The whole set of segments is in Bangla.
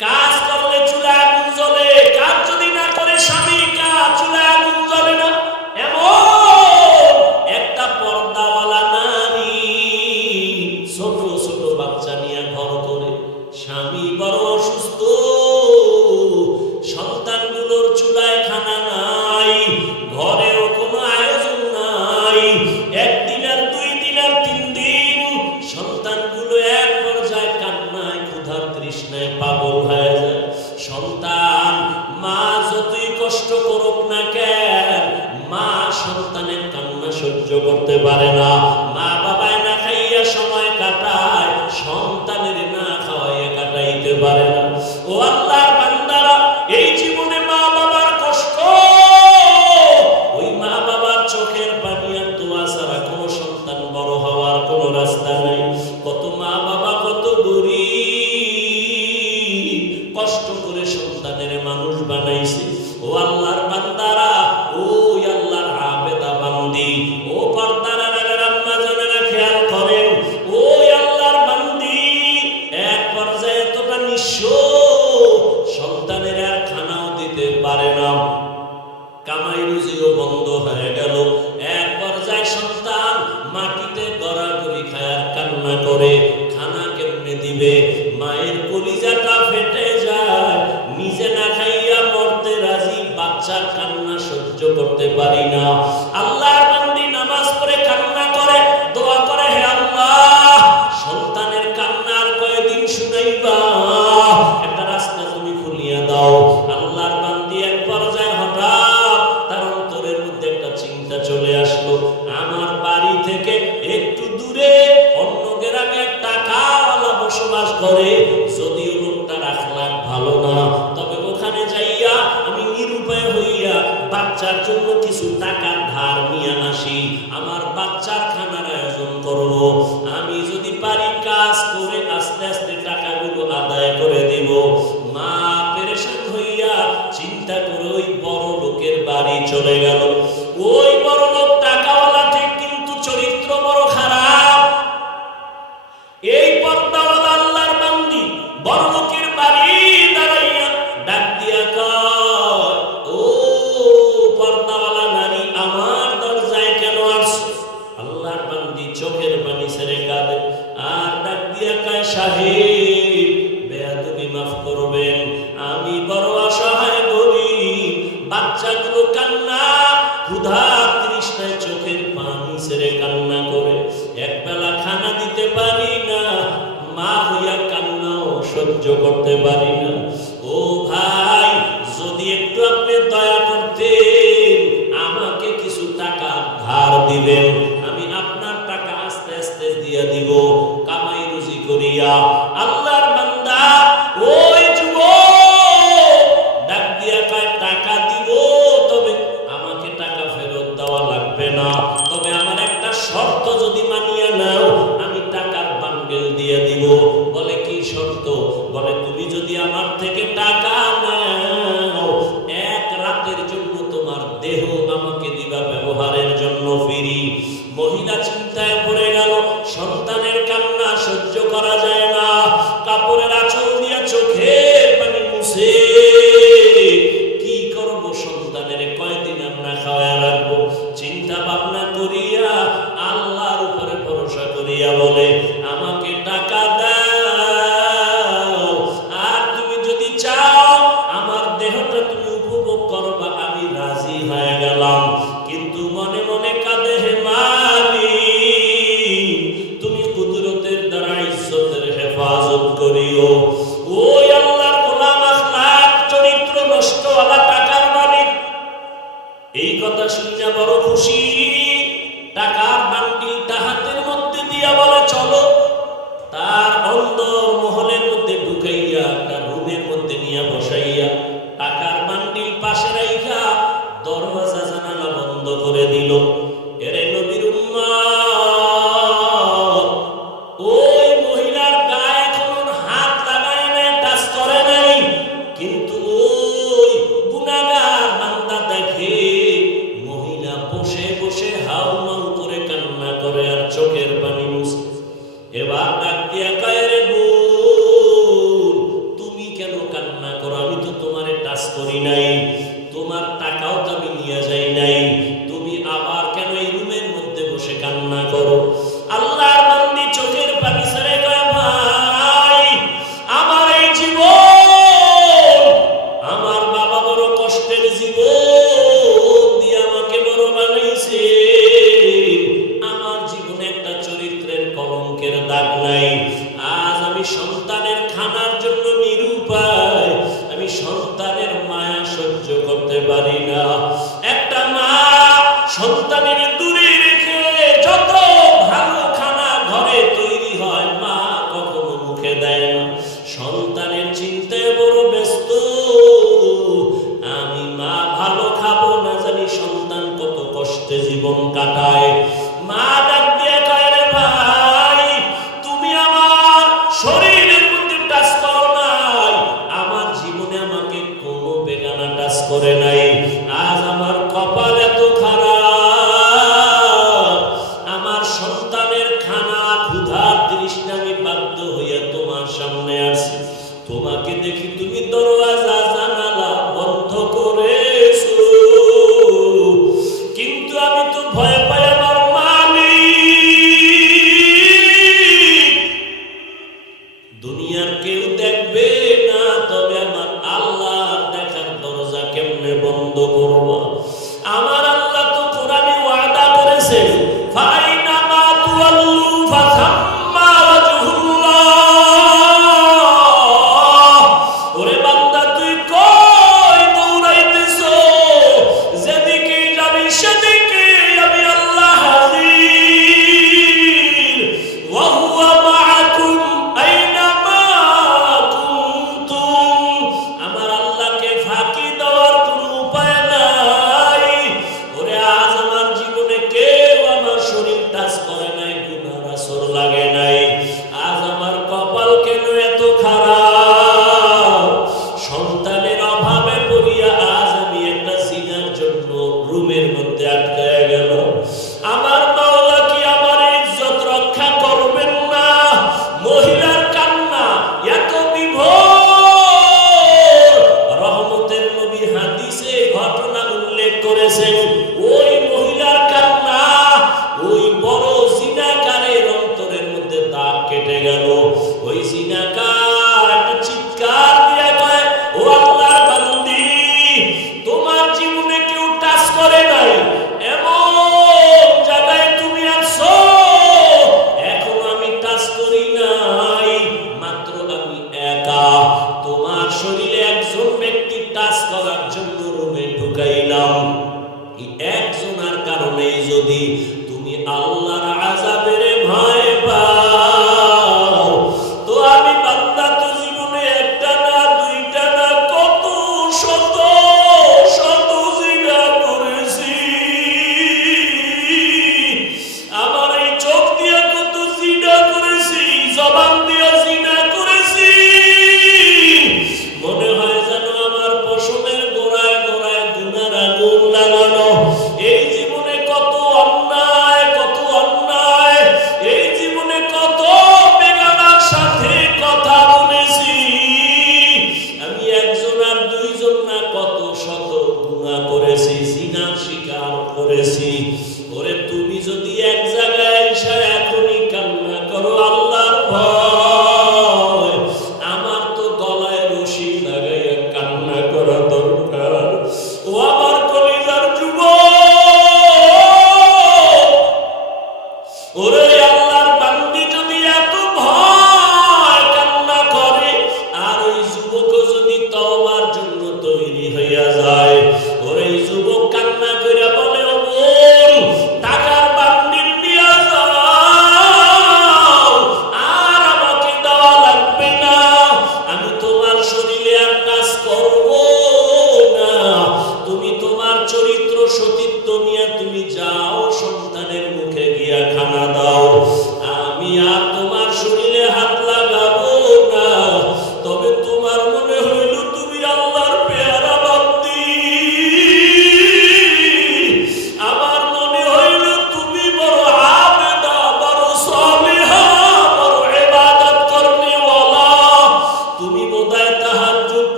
কাজ করলে চুলা আগুন জ্বলে কাজ যদি না করে স্বামী Madonna, করে আল্লাহর বান্দা জীবন কাটায়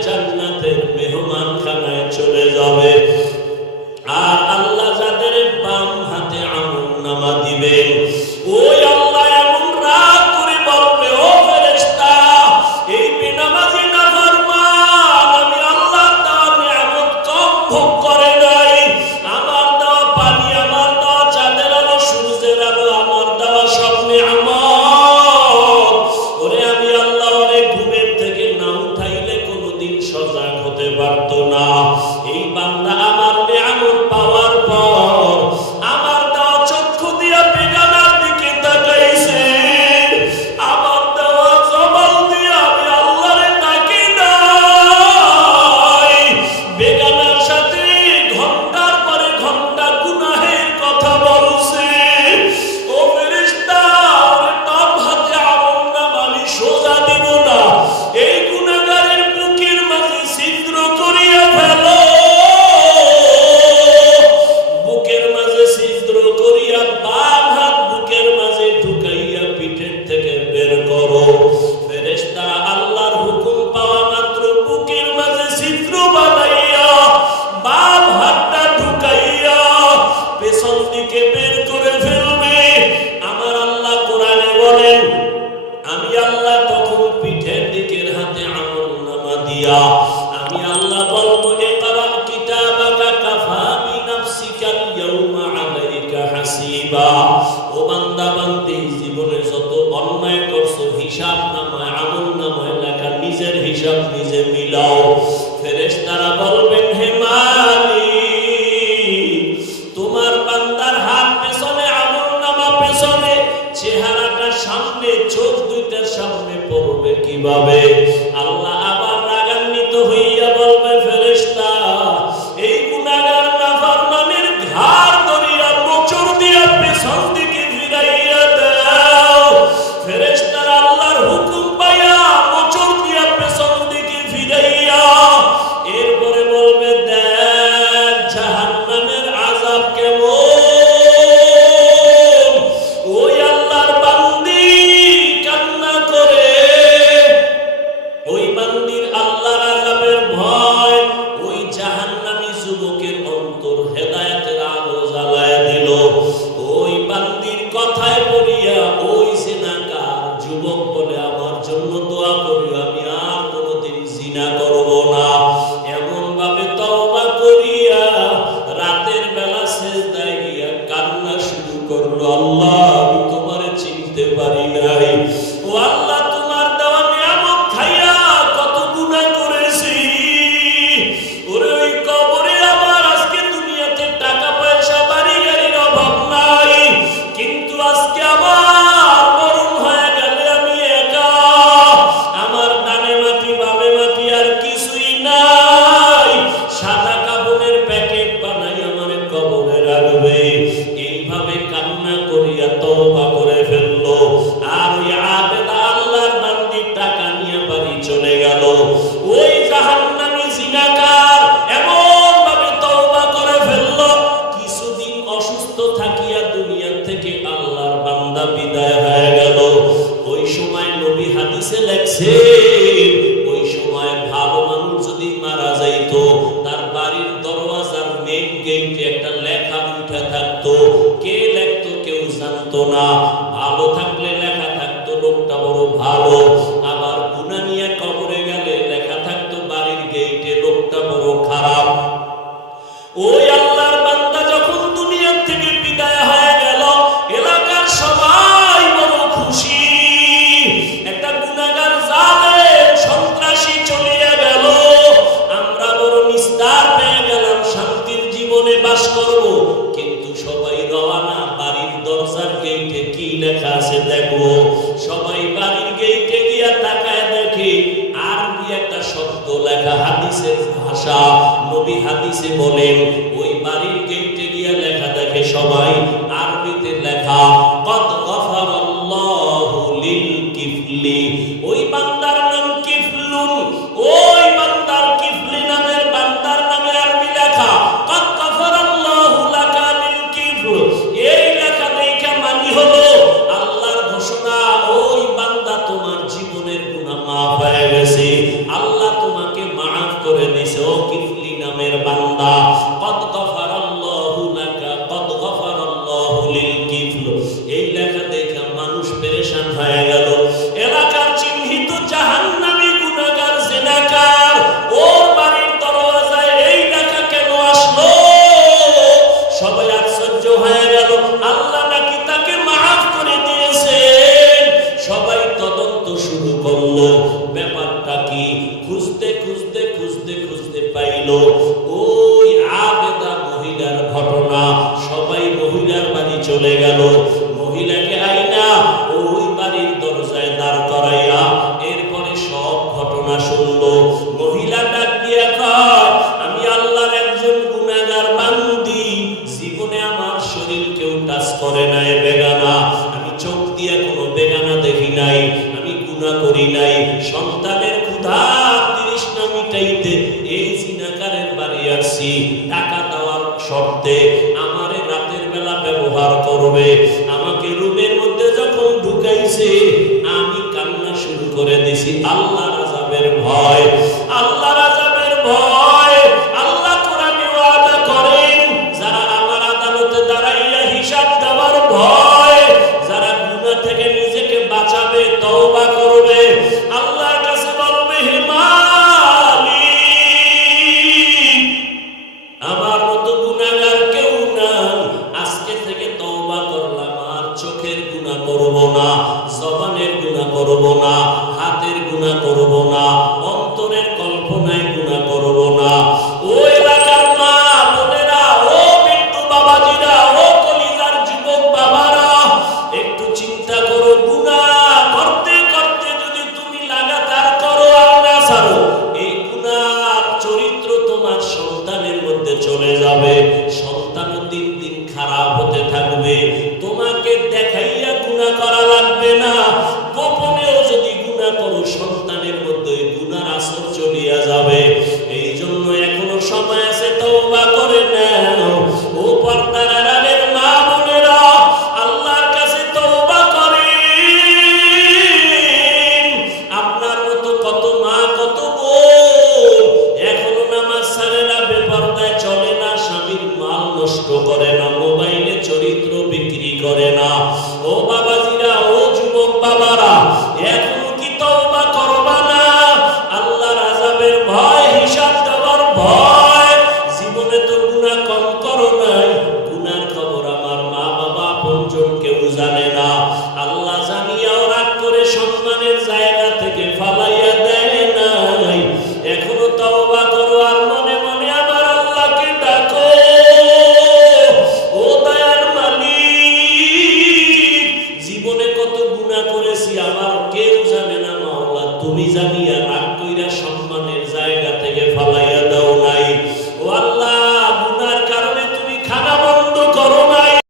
জান্নাতের চোখ দুইটার সামনে পড়বে কীভাবে? আল্লাহ 呢。লেখা হাদিসের ভাষা নবী হাদিসে বলেন, ওই বাড়ির গেটে গিয়া লেখা দেখে সবাই আরবিতে লেখা কত গফারাল্লাহু লিল কিফলি। টেনশন হয়ে গেল।